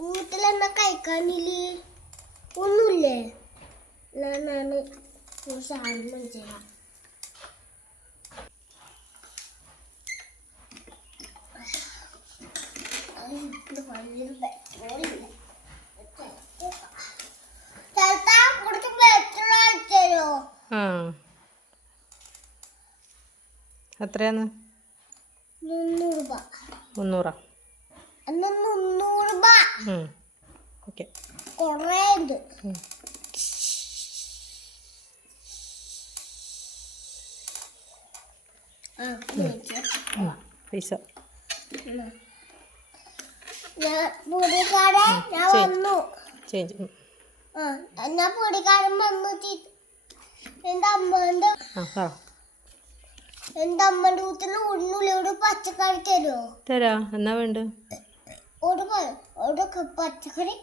വീട്ടിലെന്നാ കഴിക്കാനില്ലേ? ഒന്നുമില്ലേ? എന്നാണ് സാധനം മനസ്സിലാ ചേട്ടാ കുറച്ച് പെട്രോൾ അടിച്ചോ ആ. എത്രയാന്ന് മുന്നൂറ് മുന്നൂറാ. മുന്നൂറ് രൂപ ഓക്കെ. കുറേ ഉണ്ട്. പൈസ. ഞാൻ പൊടിക്കാരൻ വന്നു. ചേഞ്ച്. പൊടിക്കാരൻ വന്നു പച്ചക്കറി തരുമോ തരാ എന്നാ വേണ്ട? ഒരു ഒരു ക- പച്ചക്കറി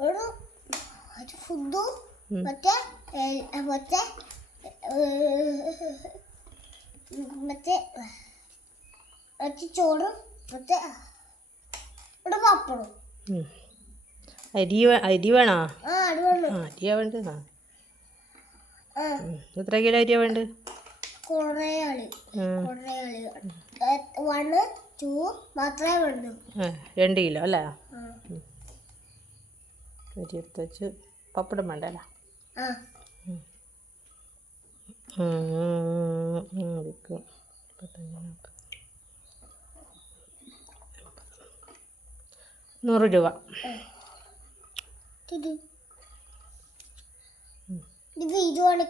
ഒരു ഫുഡും. മറ്റേ മറ്റേ മറ്റേ മറ്റേ ചോറും മറ്റേ ഒരു പപ്പടും അരി അരി വേണോ? ആ അരിയാ വേണ്ട ആ എത്ര കിലോ അരിയാ വേണ്ടത് കുറേ ആൾ കുറേ ആൾ. വണ് മാത്രമേ വേണ്ടു രണ്ട് കിലോ അല്ലേ? അരി എടുത്ത് വെച്ച് പപ്പടം വേണ്ട അല്ലേ വിൽക്കും നൂറ് രൂപ.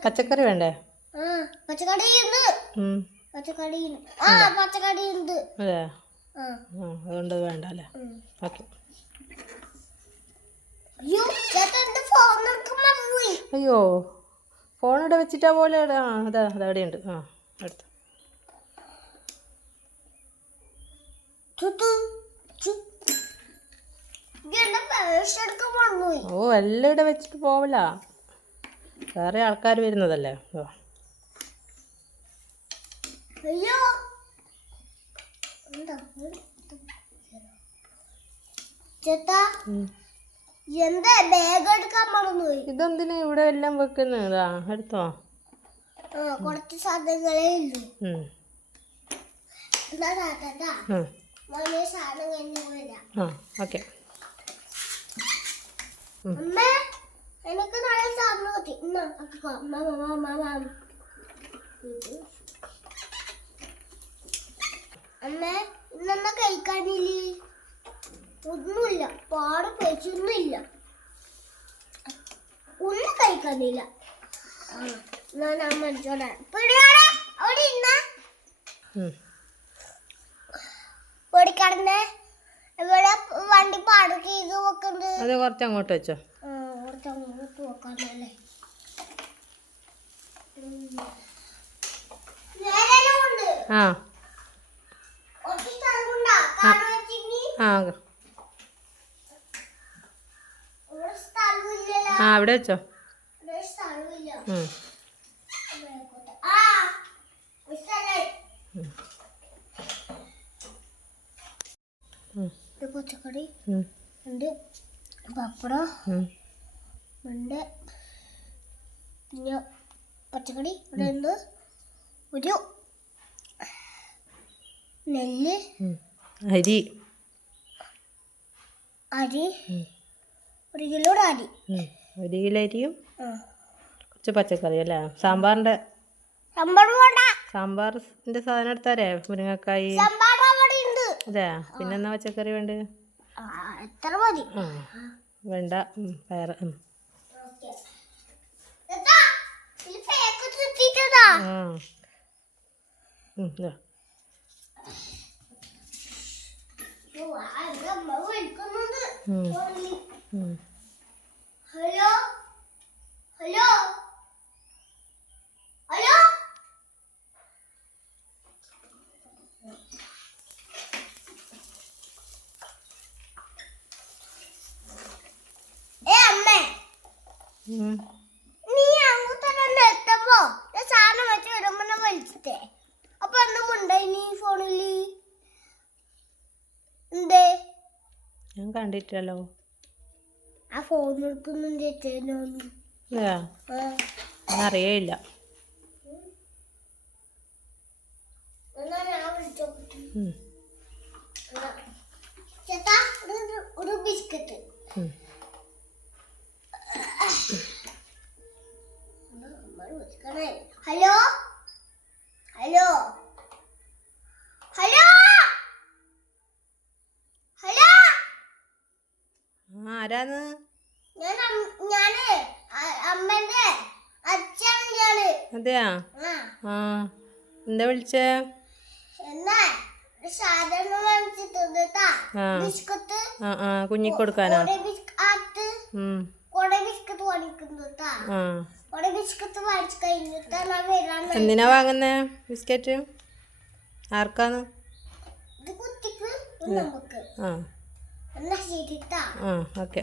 പച്ചക്കറി വേണ്ടേ? പച്ചക്കറി അതുകൊണ്ട് അത് വേണ്ട അല്ലേ? ഉം. ഓക്കെ. അയ്യോ ഫോൺ ഇവിടെ വെച്ചിട്ടാ പോലെ ആ അതാ അവിടെ ഉണ്ട് ആ എടുത്തു. ഓ എല്ലാം ഇവിടെ വെച്ചിട്ട് പോവില്ല വേറെ ആൾക്കാർ വരുന്നതല്ലേ? ഓ. അയ്യോ. ചേട്ടാ. എന്താ ബാഗ് എടുക്കാൻ മറന്നുപോയി? ഇതെന്തിനാ ഇവിടെ എല്ലാം വെക്കുന്നത്? എടുത്തോ? കൊറച്ച് സാധനങ്ങളേ ഉള്ളൂ. ചേട്ടാ സാധനം കഴിഞ്ഞ് വരാം ആ ഓക്കെ. അമ്മ എനിക്ക് നല്ല സാധനം കിട്ടി അമ്മ, അമ്മ, അമ്മ, അമ്മ, അമ്മ. ഇന്നെന്നാ കഴിക്കാനില്ലേ? ഒന്നുമില്ല പാട പേച്ചൊന്നുമില്ല ഒന്നും കഴിക്കാനില്ല. ഞാൻ മേടിച്ചോടാ പിടിയാടെ അവിടെ ഇന്ന ഉം. പൊടിക്കടന്ന് ഇവിടെ വണ്ടി പാടൊക്കെ ചെയ്ത് വെക്കുന്നത് അത് കുറച്ച് അങ്ങോട്ട് വെച്ചോ കുറച്ച് അങ്ങോട്ട് ആ. ആ അവിടെ വെച്ചോ. പച്ചക്കറി. ഉണ്ട് പപ്പടം ഉണ്ട് പിന്നെ പച്ചക്കറി ഇവിടെ ഉണ്ട് ഒരു നെല്ല്. അരി. അരി. ഒരു കിലോ അരി. ഒരു കിലോ അരിയും കുറച്ച് പച്ചക്കറി അല്ലേ? സാമ്പാറിന്റെ സാമ്പാറിന്റെ സാധനം എടുത്താരേ? മുരിങ്ങക്കായി. അതെ. പിന്നെന്നാ പച്ചക്കറി വേണ്ട? വേണ്ട. ചുറ്റിയിട്ടതാ. ആ ഉം, ഇതാ. ഓ, ആ, ഇത് അമ്മ വിളിക്കുന്നുണ്ട്. ഉം. ഫോണിൽ. ഉം. ഹലോ? ഹലോ? ഹലോ? ഏ അമ്മേ. കണ്ടിട്ടല്ലോ ആ ഫോൺ അറിയില്ല ഹലോ? ഹലോ? ആരാന്ന്? അതെയാ? ആ. എന്താ വിളിച്ചേ? കുഞ്ഞി കൊടുക്കാനോ എന്തിനാ വാങ്ങുന്നേ ബിസ്ക്കറ്റ്? ആർക്കാന്ന്? ആ. ഓക്കെ.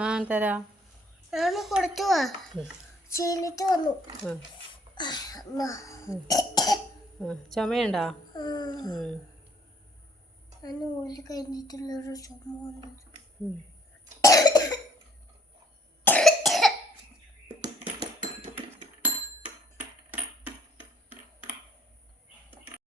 ആ തരാ. കൊടുത്തു വന്നു. ചുമയുണ്ടോ? കഴിഞ്ഞിട്ടുള്ളൊരു ചുമ